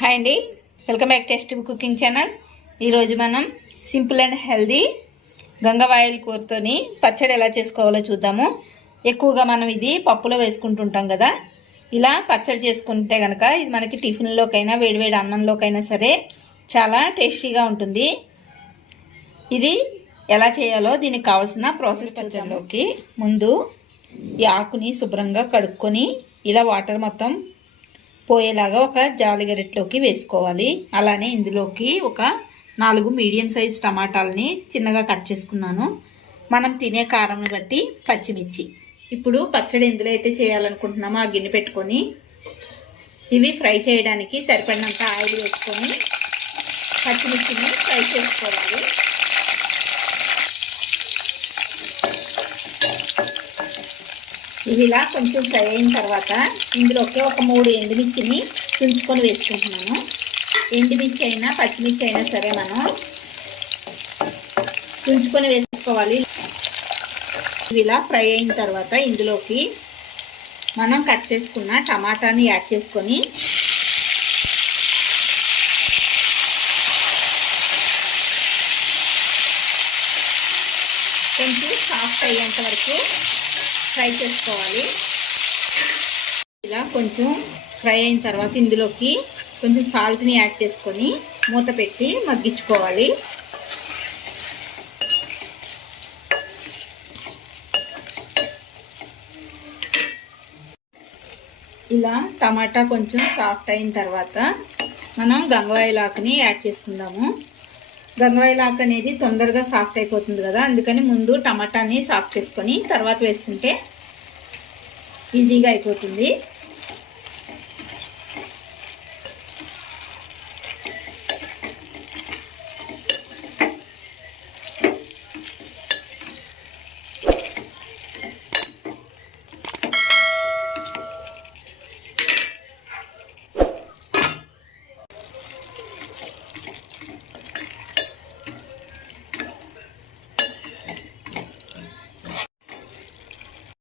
Hi అండి. Welcome back test cooking channel. ఈరోజు మనం సింపుల్ అండ్ హెల్దీ గంగవాయిల్ కూరతోని పచ్చడి ఎలా చేసుకోవాలో చూద్దాము. ఎక్కువగా మనం ఇది పప్పులో వేసుకుంటుంటాం కదా. ఇలా పచ్చడి చేసుకుంటే కనుక ఇది మనకి టిఫిన్లోకైనా వేడివేడి అన్నంలోకైనా సరే చాలా టేస్టీగా ఉంటుంది. ఇది ఎలా చేయాలో దీనికి కావాల్సిన ప్రాసెస్ పచ్చడిలోకి ముందు ఈ ఆకుని శుభ్రంగా కడుక్కొని ఇలా వాటర్ మొత్తం పోయేలాగా ఒక జాలిగరెట్లోకి వేసుకోవాలి. అలానే ఇందులోకి ఒక నాలుగు మీడియం సైజ్ టమాటాలని చిన్నగా కట్ చేసుకున్నాను. మనం తినే కారం బట్టి పచ్చిమిర్చి. ఇప్పుడు పచ్చడి ఎందులో అయితే చేయాలనుకుంటున్నామో ఆ గిన్నె పెట్టుకొని. ఇవి ఫ్రై చేయడానికి సరిపడినంత ఆయిల్ వేసుకొని పచ్చిమిర్చిని ఫ్రై చేసుకోవాలి. ఇవి ఇలా కొంచెం ఫ్రై అయిన తర్వాత ఇందులోకి ఒక మూడు ఎండుమిర్చిని తుంచుకొని వేసుకుంటున్నాను. ఎండుమిర్చి అయినా పచ్చిమిర్చి అయినా సరే మనం తుంచుకొని వేసుకోవాలి. ఇలా ఫ్రై అయిన తర్వాత ఇందులోకి మనం కట్ చేసుకున్న టమాటాని యాడ్ చేసుకొని కొంచెం సాఫ్ట్ అయ్యేంత వరకు ఫ్రై చేసుకోవాలి. ఇలా కొంచెం ఫ్రై అయిన తర్వాత ఇందులోకి కొంచెం సాల్ట్ని యాడ్ చేసుకొని మూత పెట్టి మగ్గించుకోవాలి. ఇలా టమాటా కొంచెం సాఫ్ట్ అయిన తర్వాత మనం గంగవాయిల ఆకుని యాడ్ చేసుకుందాము. గంగవాయిల లాక్ అనేది తొందరగా సాఫ్ట్ అయిపోతుంది కదా అందుకని ముందు టమాటాని సాఫ్ట్ చేసుకొని తర్వాత వేసుకుంటే ఈజీగా అయిపోతుంది.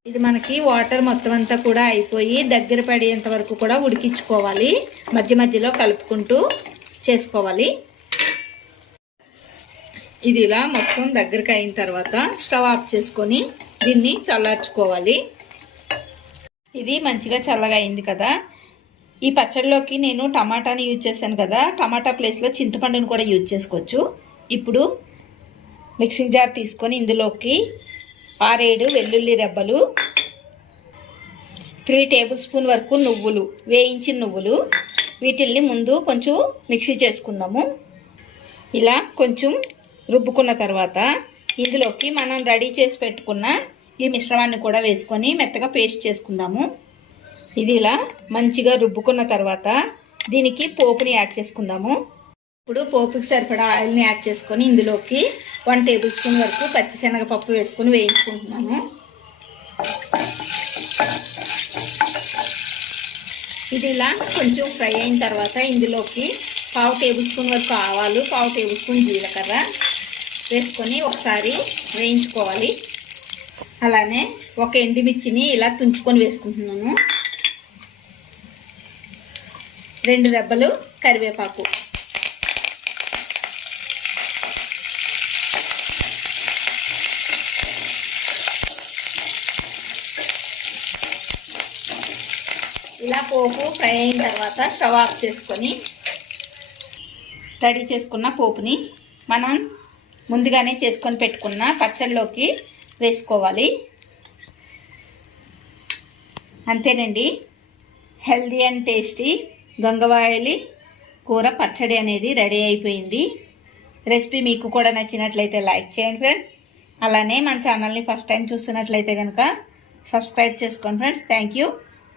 ఇది మనకి వాటర్ మొత్తం అంతా కూడా అయిపోయి దగ్గర పడేంత వరకు కూడా ఉడికించుకోవాలి. మధ్య మధ్యలో కలుపుకుంటూ చేసుకోవాలి. ఇది ఇలా మొత్తం దగ్గరికి అయిన తర్వాత స్టవ్ ఆఫ్ చేసుకొని దీన్ని చల్లార్చుకోవాలి. ఇది మంచిగా చల్లగా అయింది కదా. ఈ పచ్చడిలోకి నేను టమాటాని యూజ్ చేశాను కదా. టమాటా ప్లేస్లో చింతపండుని కూడా యూజ్ చేసుకోవచ్చు. ఇప్పుడు మిక్సింగ్ జార్ తీసుకొని ఇందులోకి ఆరేడు వెల్లుల్లి రెబ్బలు త్రీ టేబుల్ స్పూన్ వరకు నువ్వులు వేయించిన నువ్వులు. వీటిల్ని ముందు కొంచెం మిక్సీ చేసుకుందాము. ఇలా కొంచెం రుబ్బుకున్న తర్వాత ఇందులోకి మనం రెడీ చేసి పెట్టుకున్న ఈ మిశ్రమాన్ని కూడా వేసుకొని మెత్తగా పేస్ట్ చేసుకుందాము. ఇది ఇలా మంచిగా రుబ్బుకున్న తర్వాత దీనికి పోపుని యాడ్ చేసుకుందాము. ఇప్పుడు పోపుకి సరిపడా ఆయిల్ని యాడ్ చేసుకొని ఇందులోకి వన్ టేబుల్ స్పూన్ వరకు పచ్చిశనగపప్పు వేసుకొని వేయించుకుంటున్నాను ఇది ఇలా కొంచెం ఫ్రై అయిన తర్వాత ఇందులోకి పావు టేబుల్ స్పూన్ వరకు ఆవాలు పావు టేబుల్ స్పూన్ జీలకర్ర వేసుకొని ఒకసారి వేయించుకోవాలి. అలానే ఒక ఎండుమిర్చిని ఇలా తుంచుకొని వేసుకుంటున్నాను. రెండు రెబ్బలు కరివేపాకు. ఇలా పోపు ఫ్రై అయిన తర్వాత స్టవ్ ఆఫ్ చేసుకొని రెడీ చేసుకున్న పోపుని మనం ముందుగానే చేసుకొని పెట్టుకున్న పచ్చడిలోకి వేసుకోవాలి. అంతేనండి. హెల్దీ అండ్ టేస్టీ గంగవాయలి కూర పచ్చడి అనేది రెడీ అయిపోయింది. రెసిపీ మీకు కూడా నచ్చినట్లయితే లైక్ చేయండి ఫ్రెండ్స్. అలానే మన ఛానల్ని ఫస్ట్ టైం చూస్తున్నట్లయితే కనుక సబ్స్క్రైబ్ చేసుకోండి friends. Thank